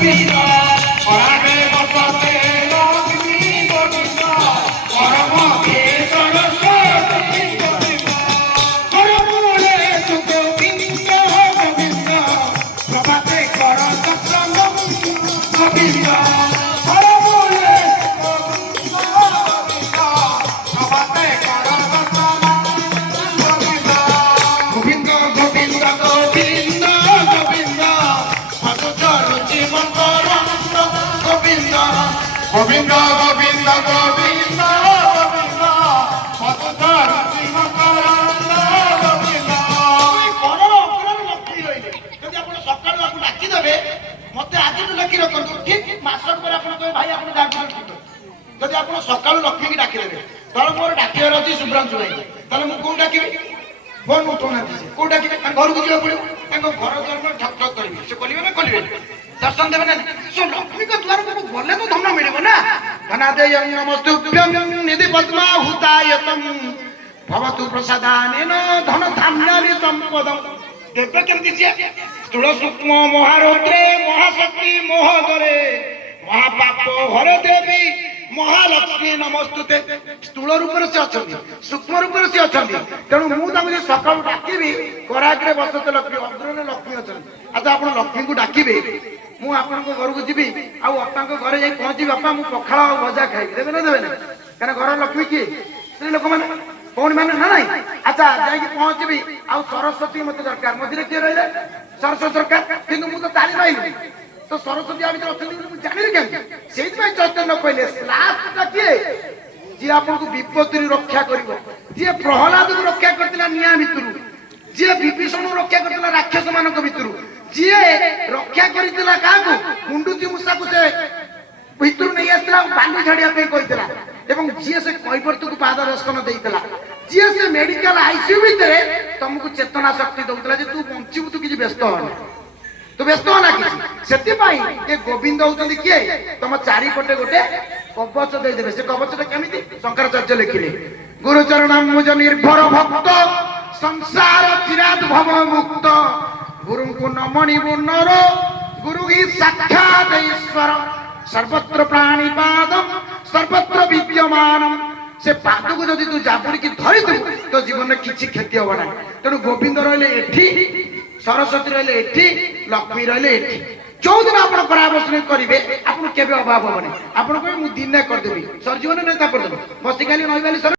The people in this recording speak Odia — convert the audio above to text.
গোবিন্দ পরাগে বসতে লক্ষ্মী গোবিন্দ পরম কেশর সরস্বতী গোবিন্দ পরমূলে গোবিন্দ গোবিন্দ প্রভাতে কর দর্শন গোবিন্দ পরমূলে গোবিন্দ গোবিন্দ প্রভাতে কর দর্শন গোবিন্দ গোবিন্দ গোবিন্দ গোবিন্দ গোবিন্দ ভজর জীবন করন্ত গোবিন্দ গোবিন্দ গোবিন্দ গোবিন্দ গোবিন্দ ভজর জীবন করন্ত গোবিন্দ করର ଅଗ୍ରର ଲକ୍ଷ୍ମୀ ରହିଲେ ଯଦି ଆପଣ ସକାଳୁ ଆକୁ ଡାକିଦେବେ ମତେ ଆଜିଠୁ ଲେଖି ରଖନ୍ତୁ ଠିକ ମାସ ପରେ ଆପଣ କହିବେ ଭାଇ ଆପଣ ଡାକିଲେ ଠିକ ଯଦି ଆପଣ ସକାଳୁ ଲକ୍ଷ୍ମୀକି ଡାକିଦେବେ ଧର ମୋର ଡାକିବାର ଅଛି ଶୁଭ୍ରାଂଶୁ ଭାଇ ତାହେଲେ ମୁଁ କୋଉ ଡାକିବି ଫୋନ ଉଠଉନାହାନ୍ତି ସେ କୋଉ ଡାକିବେ ତାଙ୍କ ଘରକୁ ଯିବାକୁ ପଡିବ ତାଙ୍କ ଘର ଦ୍ୱାର ଠକ୍ ଠକ୍ କରିବେ ସେ କରିବେ ନା କରିବେ ଦର୍ଶନ ଦେବେ ନା ସେ ଲକ୍ଷ୍ମୀଙ୍କ ଦ୍ୱାରକୁ ଗଲେ ତ ଧନ ମିଳିବ ନା ଧନାଦେୟଂ ନମସ୍ତୁଭ୍ୟଂ ନିଧି ପଦ୍ମା ହୁତାୟତଂ ଭବତୁ ପ୍ରସାଦାନେନ ଧନ ଧାନ୍ୟାନି ସମ୍ପଦଂ ଦେବେ କେମିତି ସିଏ ସ୍ଥୂଳ ସୂକ୍ଷ୍ମ ମହାରୌଦ୍ରେ ମହାଶକ୍ତି ମୋହଦରେ ମହାପାପ ଘରେ ଦେବୀ ମହାଲକ୍ଷ୍ମୀ ନମସ୍ତୁତେ ସ୍ଥୂଳ ରୂପରେ ସେ ଅଛନ୍ତି ସୂକ୍ଷ୍ମ ରୂପରେ ସେ ଅଛନ୍ତି ତେଣୁ ମୁଁ ତାଙ୍କୁ ଯଦି ସକାଳୁ ଡାକିବି କରାଗ୍ରେ ବସତେ ଲକ୍ଷ୍ମୀ ଅଗ୍ରରେ ଲକ୍ଷ୍ମୀ ଅଛନ୍ତି ଆଚ୍ଛା ଆପଣ ଲକ୍ଷ୍ମୀଙ୍କୁ ଡାକିବେ ମୁଁ ଆପଣଙ୍କ ଘରକୁ ଯିବି ଆଉ ବାପାଙ୍କ ଘରେ ଯାଇ ପହଞ୍ଚିବି ବାପା ମୁଁ ପଖାଳ ଆଉ ଭଜା ଖାଇବି ଦେବେ ନା ଦେବେ ନା କାରଣ ଘରର ଲକ୍ଷ୍ମୀ କିଏ ସ୍ତ୍ରୀ ଲୋକମାନେ ଭଉଣୀ ମାନେ ନା ନାଇଁ ଆଚ୍ଛା ଯାଇକି ପହଞ୍ଚିବି ଆଉ ସରସ୍ୱତୀ ମତେ ଦରକାର ମଝିରେ କିଏ ରହିଲେ ସରସ୍ୱତୀ ଦରକାର କିନ୍ତୁ ମୁଁ ତ ଜାଣି ପାଇଲିନି ତ ସରସ୍ୱତୀ ଆ ଭିତରେ ଅଛନ୍ତି ବୋଲି ମୁଁ ଜାଣିବି କେମିତି ସେଇଥିପାଇଁ ଚୈତନ୍ୟ କହିଲେ ଲାଷ୍ଟଟା କିଏ ଯିଏ ଆପଣଙ୍କୁ ବିପତ୍ତିରୁ ରକ୍ଷା କରିବ ଯିଏ ପ୍ରହ୍ଲାଦକୁ ରକ୍ଷା କରିଥିଲା ନିଆଁ ଭିତରୁ ଯିଏ ବିଭୀଷଣକୁ ରକ୍ଷା କରିଥିଲା ରାକ୍ଷସ ମାନଙ୍କ ଭିତରୁ ଯିଏ ରକ୍ଷା କରିଥିଲା କାହାକୁ କୁଣ୍ଡୁଚି ମୂଷାକୁ ସେ ଭିତରୁ ନେଇ ଆସିଥିଲା ବାଲି ଛାଡିବା ପାଇଁ କହିଥିଲା ଏବଂ ଯିଏ ସେ କୈବର୍ତ୍ତକୁ ପାଦ ଦର୍ଶନ ଦେଇଥିଲା ଯିଏ ସେ ମେଡିକାଲ ଆଇସିୟୁ ଭିତରେ ତମକୁ ଚେତନା ଶକ୍ତି ଦଉଥିଲା ଯେ ତୁ ବଞ୍ଚିବୁ ତୁ କିଛି ବ୍ୟସ୍ତ ହନା ତୁ ବ୍ୟସ୍ତ ହନା କିଛି ସେଥିପାଇଁ ଏ ଗୋବିନ୍ଦ ହଉଛନ୍ତି କିଏ ତମ ଚାରିପଟେ ଗୋଟେ କବଚ ଦେଇଦେବେ ସେ କବଚଟା କେମିତି ଶଙ୍କରାଚାର୍ଯ୍ୟ ଲେଖିଲେ ଗୁରୁଚରଣାମ୍ବୁଜ ନିର୍ଭର ଭକ୍ତ ସଂସାର ଚିରାତ ଭବ ମୁକ୍ତ ଗୁରୁଙ୍କୁ ନମଣିବୁ ନର ଗୁରୁ ହିଁ ସାକ୍ଷାତ ଈଶ୍ୱର ସର୍ବତ୍ର ପ୍ରାଣିପାଦଂ ସର୍ବତ୍ର ବିଦ୍ୟମାନଂ ସେ ପାଦକୁ ଯଦି ତୁ ଜାବୁଡ଼ିକି ଧରିଥିବୁ ତୋ ଜୀବନରେ କିଛି କ୍ଷତି ହବ ନାହିଁ ତେଣୁ ଗୋବିନ୍ଦ ରହିଲେ ଏଠି ସରସ୍ୱତୀ ରହିଲେ ଏଠି ଲକ୍ଷ୍ମୀ ରହିଲେ ଏଠି ଯୋଉଦିନ ଆପଣ ପରାମର୍ଶ କରିବେ ଆପଣ କେବେ ଅଭାବ ହବନି ଆପଣ କହିବେ ମୁଁ ଦିନେ କରିଦେବି ସରିଯିବ ନା ତା କରିଦେବି ବସିକାଲି ନଇବାଲି